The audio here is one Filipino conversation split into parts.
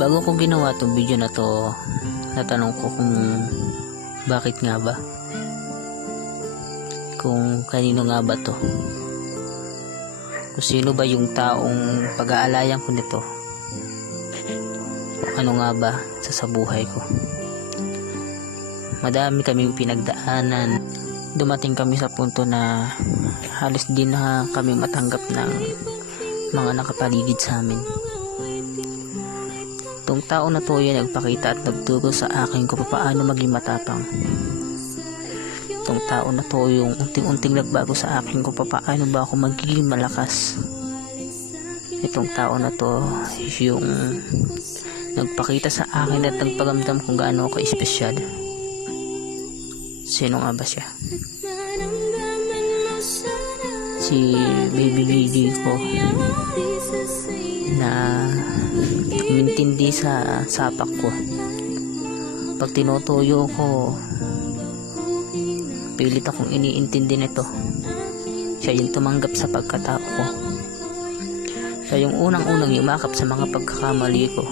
Bago ko ginawa tong video na to, natanong ko kung bakit nga ba, kung kanino nga ba to, kung sino ba yung taong pag-aalayan ko nito, ano nga ba sa buhay ko. Madami kaming pinagdaanan, dumating kami sa punto na halos di na kami matanggap ng mga nakapaligid sa amin. Itong tao na to yung nagpakita at nagturo sa akin kung paano maging matapang. Itong tao na to yung unting-unting nagbago sa akin kung paano ba ako magiging malakas. Itong tao na to yung nagpakita sa akin at nagparamdam kung gaano ako espesyal. Sino nga ba siya? Si baby lady ko na umintindi sa sapak ko. Pag tinutuyo ko, pilit akong iniintindi nito. Siya yung tumanggap sa pagkatao ko. Siya yung unang-unang yumakap sa mga pagkakamali ko.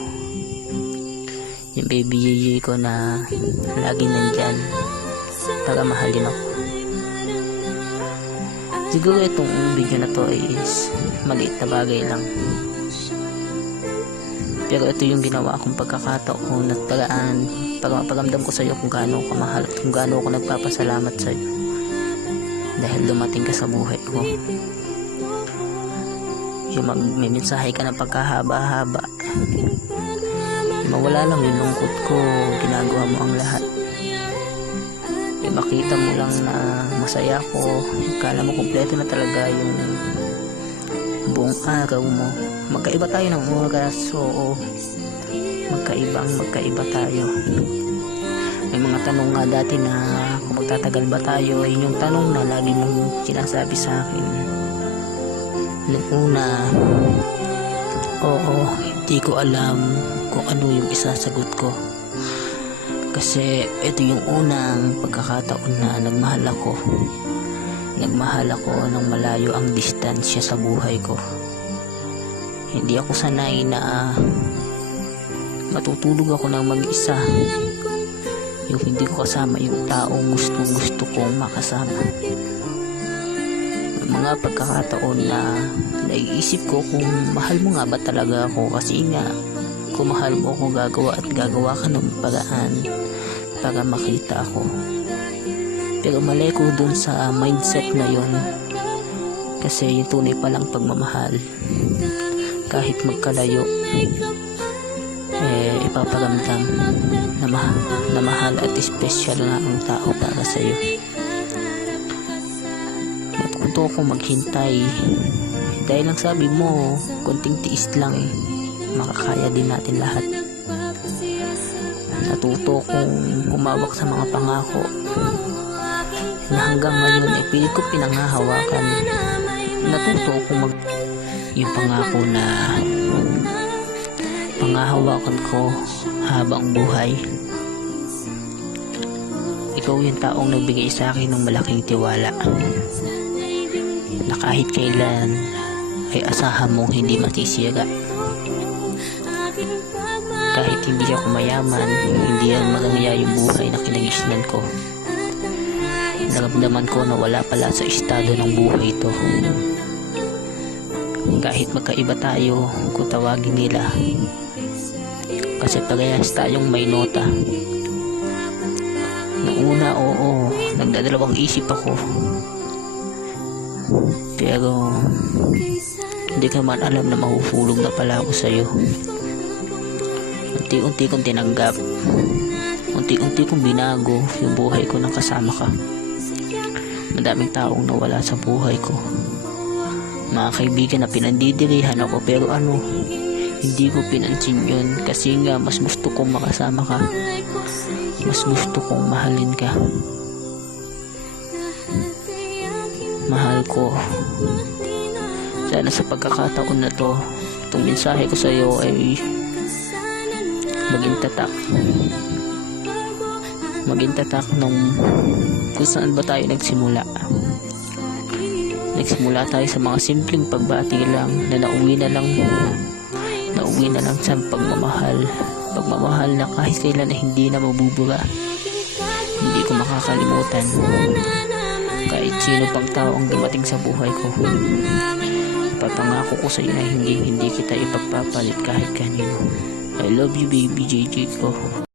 Yung baby yeye ko na laging nandyan para mahalin ako. Siguro itong video na to is maliit na bagay lang, pero ito yung ginawa akong pagkakataon at paraan para maparamdam ko sa iyo kung gaano ko mahal at kung gaano ko nagpapasalamat sa iyo dahil dumating ka sa buhay ko. Yung may mensahe ka na pagkahaba-haba, mawala lang yung lungkot ko, ginagawa mo ang lahat. Makita mo lang na masaya ko, kala mo kompleto na talaga yung buong araw mo. Magkaiba tayo ng oras, so magkaiba tayo. May mga tanong nga dati na kung magtatagal ba tayo, yun yung tanong na lagi mong sinasabi sa akin. Noong una, oo, hindi ko alam kung ano yung isasagot ko. Kasi ito yung unang pagkakataon na nagmahal ako ng malayo ang distansya sa buhay ko. Hindi ako sanay na matutulog ako ng mag-isa, yung hindi ko kasama yung taong gusto kong makasama. May mga pagkakataon na naiisip ko kung mahal mo nga ba talaga ako, kasi nga kung mahal mo ako, gagawa ka ng paraan para makita ako. Pero mali ko dun sa mindset na yon, kasi yung tunay palang pagmamahal, kahit magkalayo, ipaparamdam na mahal at special na ang tao para sa iyo. Matuto akong maghintay dahil lang sabi mo, konting tiis lang makakaya din natin lahat. Natuto kong humawak sa mga pangako na hanggang ngayon ay pilit ko pinanghahawakan. Natuto kong yung pangako na panghahawakan ko habang buhay. Ikaw yung taong nagbigay sa akin ng malaking tiwala na kahit kailan ay asahan mong hindi matisira. Kahit hindi ako mayaman, hindi ang magangya yung buhay na kinagisnan ko. Naramdaman ko na wala pala sa estado ng buhay ito. Kahit magkaiba tayo kung tawagin nila, kasi parehas tayong may nota. Noong una, oo, nagdadalawang isip ako, pero hindi ka man alam na mahuhulog na pala ako sa'yo. Unti-unti kong tinanggap, unti-unti kong binago yung buhay ko nang kasama ka. Madaming taong nawala sa buhay ko, mga kaibigan na pinandidirihan ako, pero hindi ko pinansin yun, kasi nga mas gusto kong makasama ka, mas gusto kong mahalin ka. Mahal ko. Sana sa pagkakataon na to, itong mensahe ko sa iyo ay maging tatak nung kung saan ba tayo nagsimula. Nagsimula tayo sa mga simpleng pagbati lang na nauwi na lang Nauwi na lang sa pagmamahal na kahit kailan ay hindi na mabubura. Hindi ko makakalimutan kahit sino pang tao ang dumating sa buhay ko. Papangako ko sa iyo na hindi kita ipagpapalit kahit kanino. I love you baby JJ ko.